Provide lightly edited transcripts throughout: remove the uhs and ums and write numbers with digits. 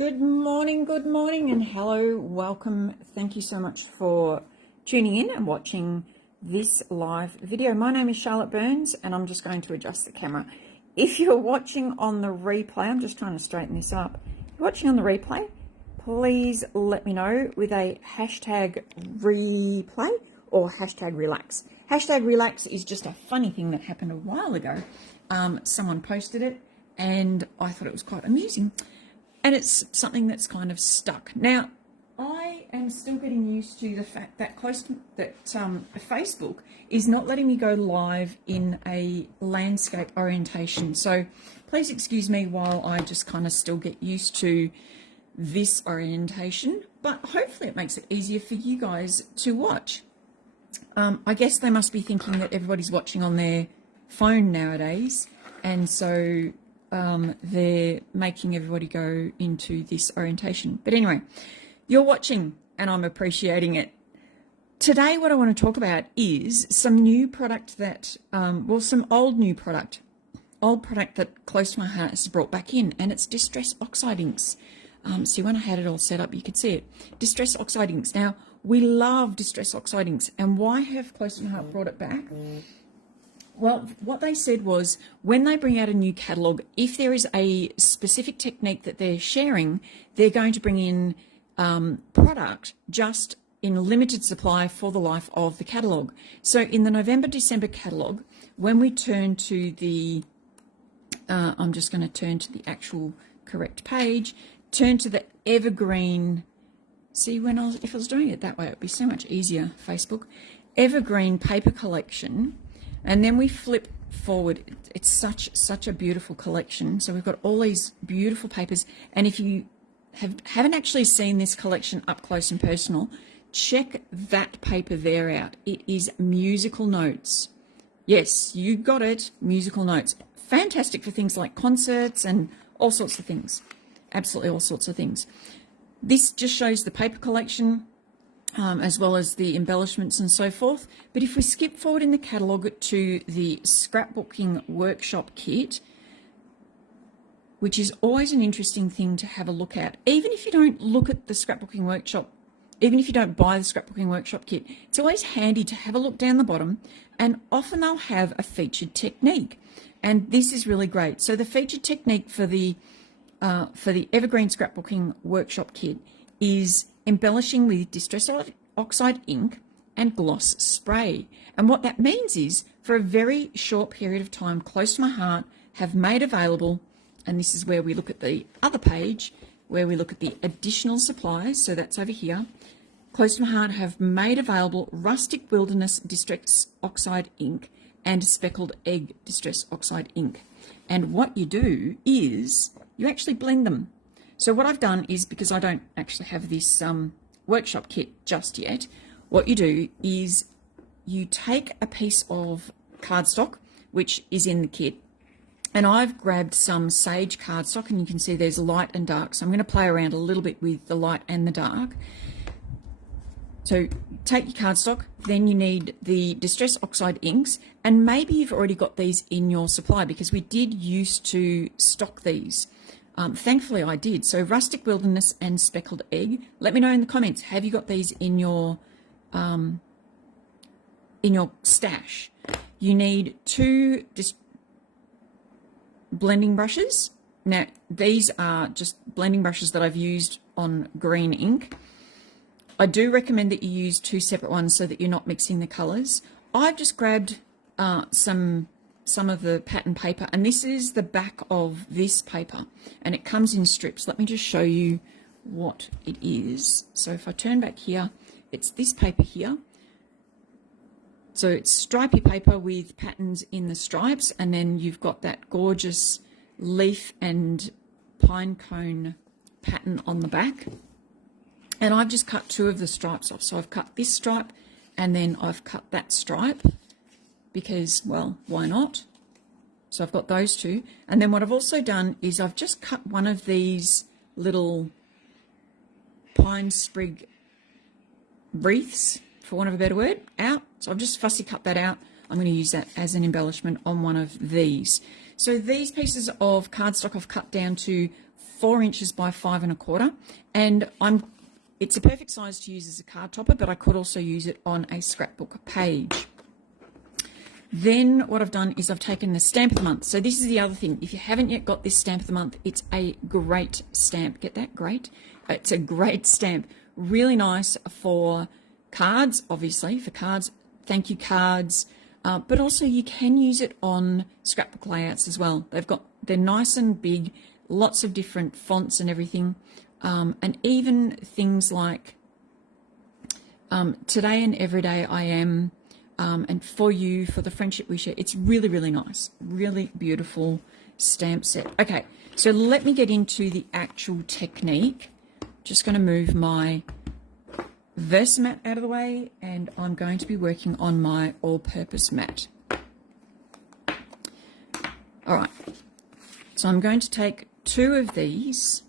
Good morning, and hello, welcome. Thank you so much for tuning in and watching this live video. My name is Charlotte Burns, and I'm just going to adjust the camera. If you're watching on the replay, I'm just trying to straighten this up. If you're watching on the replay, please let me know with a hashtag replay or hashtag relax. Hashtag relax is just a funny thing that happened a while ago. Someone posted it, and I thought it was quite amusing. And it's something that's kind of stuck. Now, I am still getting used to the fact that Facebook is not letting me go live in a landscape orientation. So please excuse me while I just kind of still get used to this orientation, but hopefully it makes it easier for you guys to watch. I guess they must be thinking that everybody's watching on their phone nowadays, and so they're making everybody go into this orientation. But anyway, you're watching and I'm appreciating it. Today, what I want to talk about is some new product that, some old product that close to my heart has brought back in, and it's Distress Oxide Inks. See, when I had it all set up, you could see it. Distress Oxide Inks. Now, we love Distress Oxide Inks, and why have Close to My Heart brought it back? Well, what they said was when they bring out a new catalogue, if there is a specific technique that they're sharing, they're going to bring in product just in limited supply for the life of the catalogue. So in the November-December catalogue, when we turn to the, I'm just going to turn to the actual correct page, turn to the evergreen, see if I was doing it that way, it would be so much easier, Facebook, evergreen paper collection. And then we flip forward. It's such a beautiful collection. So we've got all these beautiful papers. And if you haven't actually seen this collection up close and personal, check that paper there out. It is musical notes. Yes, you got it, musical notes. Fantastic for things like concerts and all sorts of things. Absolutely all sorts of things. This just shows the paper collection, as well as the embellishments and so forth. But if we skip forward in the catalogue to the scrapbooking workshop kit, which is always an interesting thing to have a look at, even if you don't look at the scrapbooking workshop, even if you don't buy the scrapbooking workshop kit, it's always handy to have a look down the bottom, and often they'll have a featured technique. And this is really great. So the featured technique for the Evergreen Scrapbooking Workshop Kit is embellishing with Distress Oxide ink and gloss spray. And what that means is, for a very short period of time, Close to My Heart have made available, and this is where we look at the other page, where we look at the additional supplies, so that's over here. Close to My Heart have made available Rustic Wilderness Distress Oxide ink and Speckled Egg Distress Oxide ink. And what you do is you actually blend them. So what I've done is, because I don't actually have this workshop kit just yet, what you do is you take a piece of cardstock, which is in the kit, and I've grabbed some sage cardstock, and you can see there's light and dark. So I'm going to play around a little bit with the light and the dark. So take your cardstock, then you need the Distress Oxide inks, and maybe you've already got these in your supply, because we did used to stock these. Thankfully I did. So Rustic Wilderness and Speckled Egg. Let me know in the comments, have you got these in your stash? You need two blending brushes. Now these are just blending brushes that I've used on green ink. I do recommend that you use two separate ones so that you're not mixing the colours. I've just grabbed some of the pattern paper, and this is the back of this paper, and it comes in strips. Let me just show you what it is. So if I turn back here, it's this paper here. So it's stripy paper with patterns in the stripes, and then you've got that gorgeous leaf and pine cone pattern on the back. And I've just cut two of the stripes off. So I've cut this stripe, and then I've cut that stripe, because, well, why not? So I've got those two. And then what I've also done is I've just cut one of these little pine sprig wreaths, for want of a better word, out. So I've just fussy cut that out. I'm going to use that as an embellishment on one of these. So these pieces of cardstock I've cut down to 4 inches by 5 1/4, and it's a perfect size to use as a card topper, but I could also use it on a scrapbook page. Then what I've done is I've taken the stamp of the month. So this is the other thing. If you haven't yet got this stamp of the month, it's a great stamp. Get that? Great. It's a great stamp. Really nice for cards, obviously, for cards, thank you cards, but also you can use it on scrapbook layouts as well. They're nice and big, lots of different fonts and everything, and even things like Today and Everyday I Am, and For You, for the friendship we share. It's really, really nice, really beautiful stamp set. Okay, so let me get into the actual technique. Just going to move my Versamat out of the way, and I'm going to be working on my all-purpose mat. All right, so I'm going to take 2 of these,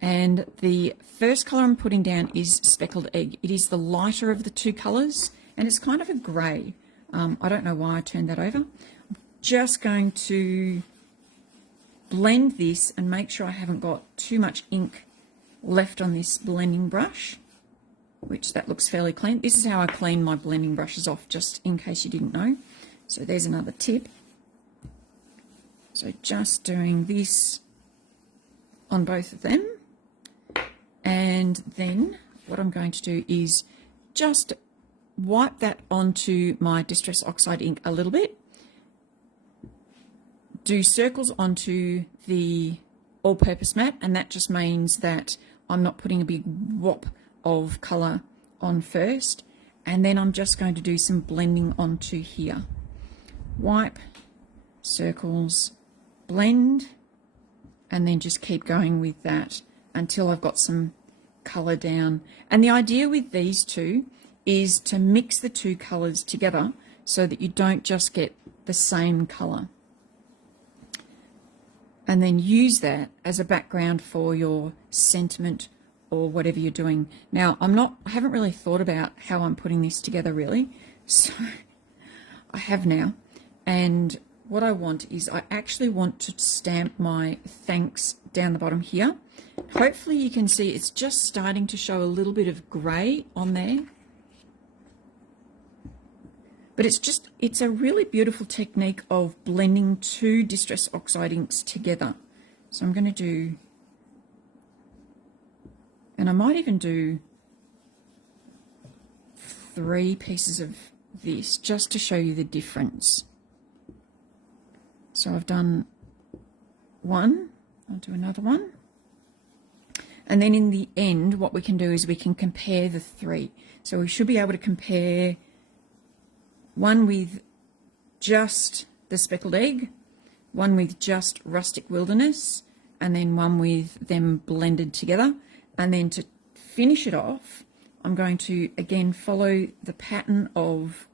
and the first colour I'm putting down is Speckled Egg. It is the lighter of the 2 colours, and it's kind of a grey. I don't know why I turned that over. I'm just going to blend this and make sure I haven't got too much ink left on this blending brush, which that looks fairly clean. This is how I clean my blending brushes off, just in case you didn't know. So there's another tip. So just doing this on both of them. And then what I'm going to do is just wipe that onto my Distress Oxide ink a little bit. Do circles onto the all-purpose mat, and that just means that I'm not putting a big whop of colour on first, and then I'm just going to do some blending onto here. Wipe, circles, blend, and then just keep going with that until I've got some colour down. And the idea with these two is to mix the 2 colours together so that you don't just get the same colour, and then use that as a background for your sentiment or whatever you're doing. Now, I haven't really thought about how I'm putting this together really, so I have now. And what I want is I actually want to stamp my thanks down the bottom here. Hopefully you can see it's just starting to show a little bit of grey on there. But it's a really beautiful technique of blending 2 Distress Oxide inks together. So I'm going to do, and I might even do 3 pieces of this just to show you the difference. So I've done 1, I'll do another one. And then in the end, what we can do is we can compare the 3. So we should be able to compare one with just the Speckled Egg, one with just Rustic Wilderness, and then one with them blended together. And then to finish it off, I'm going to again follow the pattern of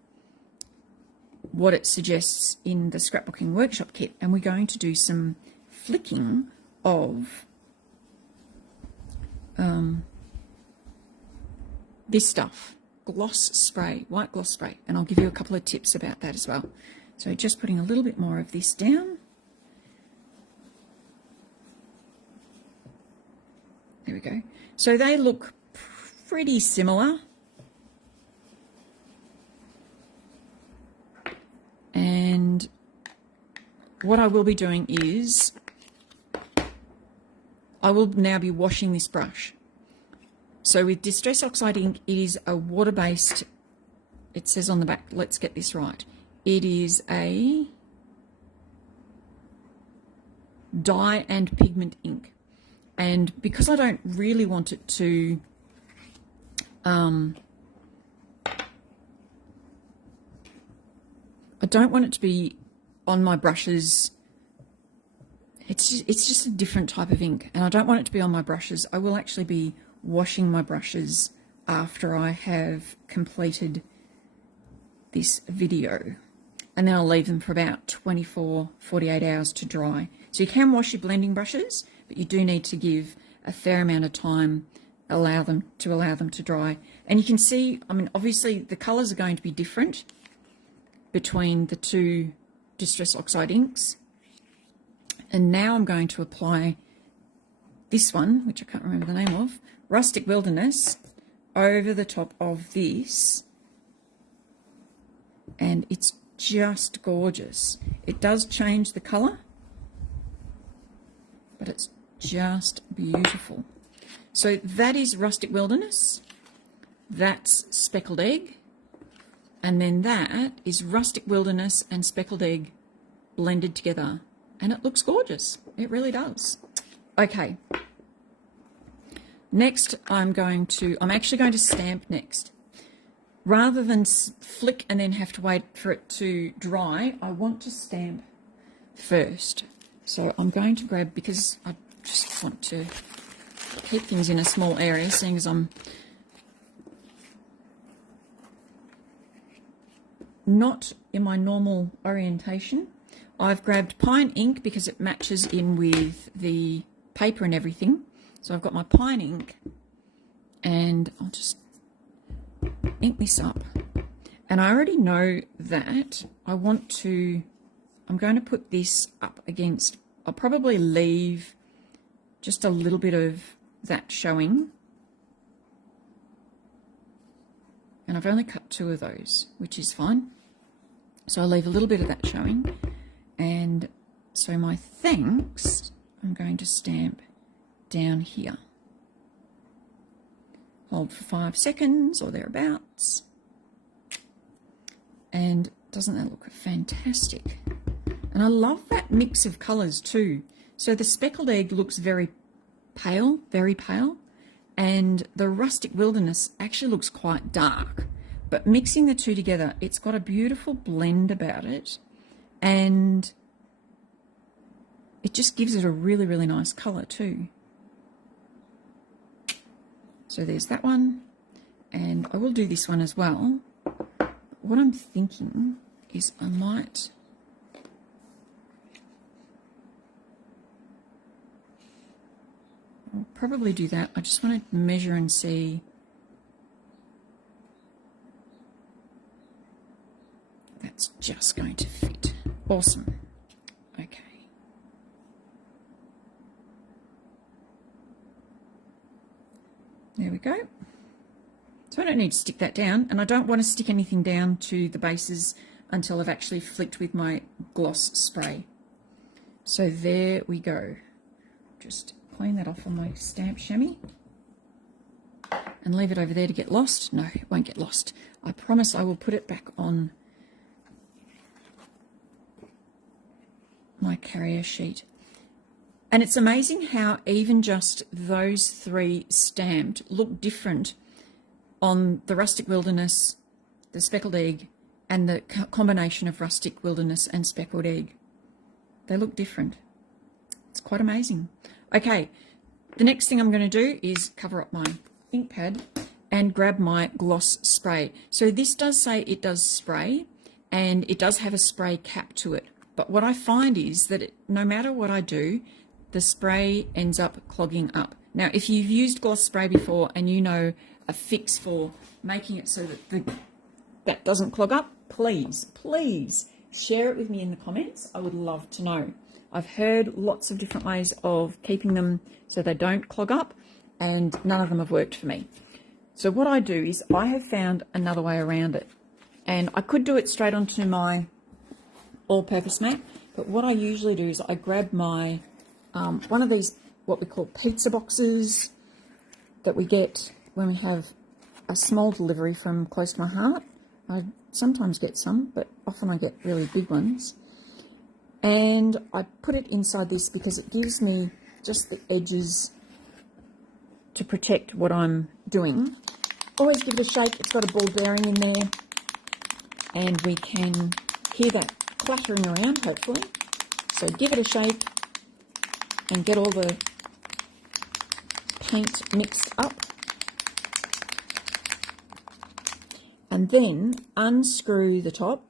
what it suggests in the scrapbooking workshop kit, and we're going to do some flicking of this stuff, gloss spray, white gloss spray, and I'll give you a couple of tips about that as well. So just putting a little bit more of this down. There we go. So they look pretty similar. And what I will be doing is I will now be washing this brush. So with Distress Oxide ink, it is a water-based, it says on the back, let's get this right. It is a dye and pigment ink. And because I don't really want it to I don't want it to be on my brushes. It's just a different type of ink, and I don't want it to be on my brushes. I will actually be washing my brushes after I have completed this video, and then I'll leave them for about 48 hours to dry. So you can wash your blending brushes, but you do need to give a fair amount of time, allow them to dry. And you can see, I mean, obviously the colors are going to be different between the 2 Distress Oxide inks. And now I'm going to apply this one, which I can't remember the name of, Rustic Wilderness, over the top of this, and it's just gorgeous. It does change the colour, but it's just beautiful. So that is Rustic Wilderness, that's Speckled Egg, and then that is Rustic Wilderness and Speckled Egg blended together, and it looks gorgeous. It really does. Okay, next I'm actually going to stamp next. Rather than flick and then have to wait for it to dry, I want to stamp first. So I'm going to grab, because I just want to keep things in a small area, seeing as I'm not in my normal orientation. I've grabbed pine ink because it matches in with the paper and everything. So I've got my pine ink, and I'll just ink this up. And I already know that I'm going to put this up against, I'll probably leave just a little bit of that showing. And I've only cut 2 of those, which is fine. So I'll leave a little bit of that showing. And so my thanks, I'm going to stamp down here. Hold for 5 seconds or thereabouts. And doesn't that look fantastic? And I love that mix of colours too. So the Speckled Egg looks very pale, and the Rustic Wilderness actually looks quite dark. But mixing the two together, it's got a beautiful blend about it, and it just gives it a really, really nice colour too. So there's that one, and I will do this one as well. What I'm thinking is I might I'll probably do that. I just want to measure and see. That's just going to fit. Awesome. Okay. There we go. So I don't need to stick that down, and I don't want to stick anything down to the bases until I've actually flicked with my gloss spray. So there we go. Just clean that off on my stamp chamois and leave it over there to get lost. No, it won't get lost. I promise I will put it back on my carrier sheet. And it's amazing how even just those 3 stamped look different on the Rustic Wilderness, the Speckled Egg, and the combination of Rustic Wilderness and Speckled Egg. They look different. It's quite amazing. Okay, the next thing I'm going to do is cover up my ink pad and grab my gloss spray. So this does say it does spray, and it does have a spray cap to it. But what I find is that no matter what I do, the spray ends up clogging up. Now, if you've used gloss spray before and you know a fix for making it so that that doesn't clog up, please share it with me in the comments. I would love to know. I've heard lots of different ways of keeping them so they don't clog up, and none of them have worked for me. So what I do is I have found another way around it, and I could do it straight onto my all-purpose mat, but what I usually do is I grab my one of these what we call pizza boxes that we get when we have a small delivery from close to my heart. I sometimes get some, but often I get really big ones. And I put it inside this because it gives me just the edges to protect what I'm doing. Always give it a shake. It's got a ball bearing in there, and we can hear that clattering around, hopefully. So give it a shake and get all the paint mixed up. And then unscrew the top,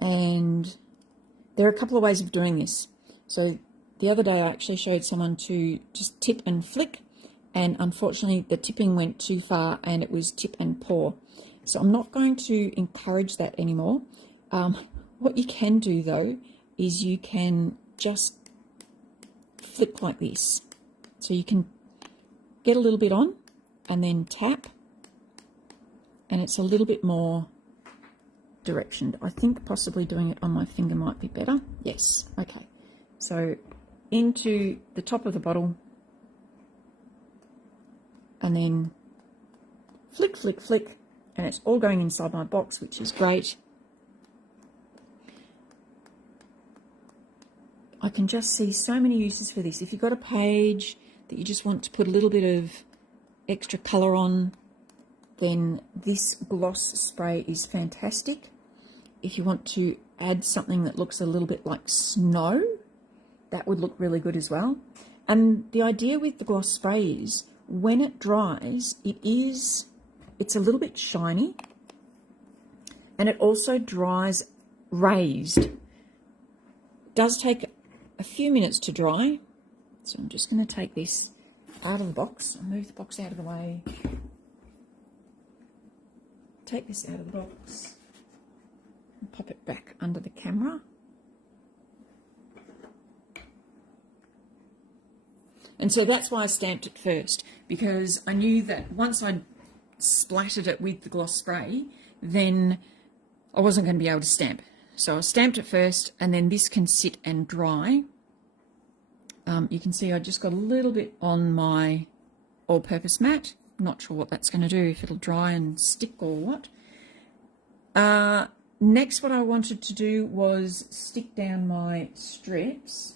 and there are a couple of ways of doing this. So the other day I actually showed someone to just tip and flick, and unfortunately the tipping went too far and it was tip and pour. So I'm not going to encourage that anymore. What you can do though is you can just flick like this, So you can get a little bit on and then tap, and it's a little bit more directioned. I think possibly doing it on my finger might be better. Yes, okay. So into the top of the bottle, and then flick, flick, flick, and it's all going inside my box, which is great. I can just see so many uses for this. If you've got a page that you just want to put a little bit of extra colour on, then this gloss spray is fantastic. If you want to add something that looks a little bit like snow, that would look really good as well. And the idea with the gloss spray is when it dries, it's a little bit shiny, and it also dries raised. It does take a few minutes to dry, so I'm just going to take this out of the box. I'll move the box out of the way. Take this out of the box and pop it back under the camera. And so that's why I stamped it first, because I knew that once I splattered it with the gloss spray, then I wasn't going to be able to stamp. So I stamped it first, and then this can sit and dry. You can see I just got a little bit on my all-purpose mat. Not sure what that's going to do, if it'll dry and stick or what. Next, what I wanted to do was stick down my strips.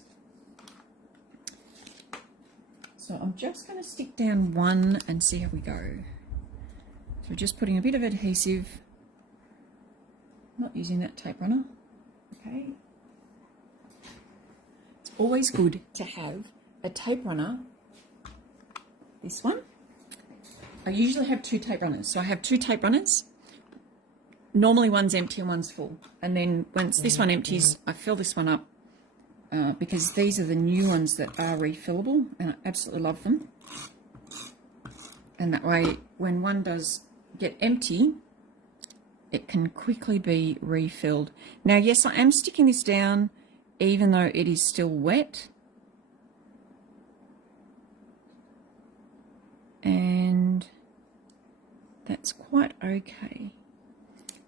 So I'm just going to stick down one and see how we go. So we're just putting a bit of adhesive. Not using that tape runner. Okay. It's always good to have a tape runner. This one. I usually have two tape runners. So I have two tape runners. Normally one's empty and one's full. And then once this one empties, I fill this one up. Because these are the new ones that are refillable, and I absolutely love them. And that way, when one does get empty, it can quickly be refilled. Now, yes, I am sticking this down, even though it is still wet. And that's quite okay.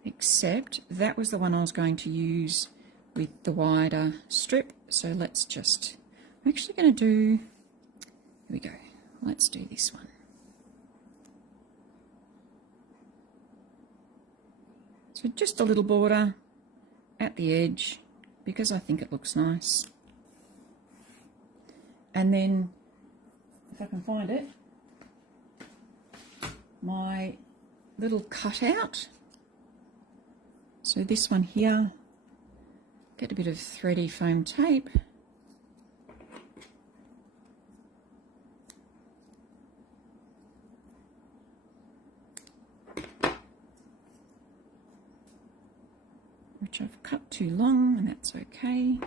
Except that was the one I was going to use with the wider strip. So let's just, I'm actually going to do, here we go, let's do this one. So just a little border at the edge, because I think it looks nice. And then, if I can find it, my little cutout. So this one here, get a bit of 3D foam tape. Which I've cut too long, and that's okay.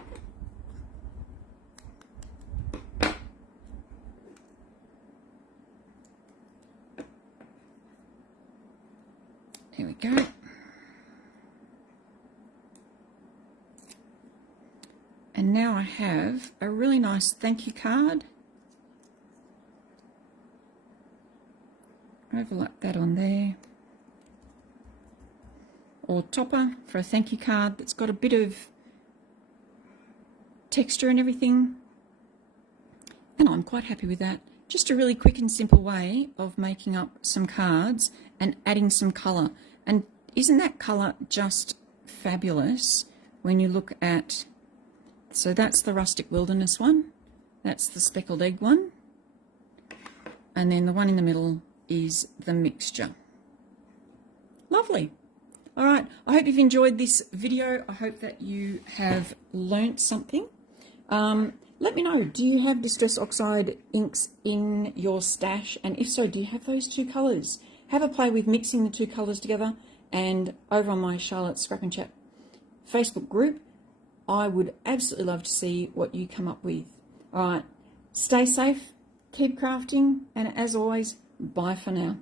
There we go. And now I have a really nice thank you card. Overlap that on there. Or topper for a thank you card that's got a bit of texture and everything. And I'm quite happy with that. Just a really quick and simple way of making up some cards and adding some colour. And isn't that colour just fabulous when you look at... So that's the Rustic Wilderness one, that's the Speckled Egg one, and then the one in the middle is the Mixture. Lovely. All right, I hope you've enjoyed this video. I hope that you have learnt something. Let me know, do you have Distress Oxide inks in your stash? And if so, do you have those two colours? Have a play with mixing the two colours together. And over on my Charlotte Scrap and Chat Facebook group, I would absolutely love to see what you come up with. All right, stay safe, keep crafting, and as always, bye for now.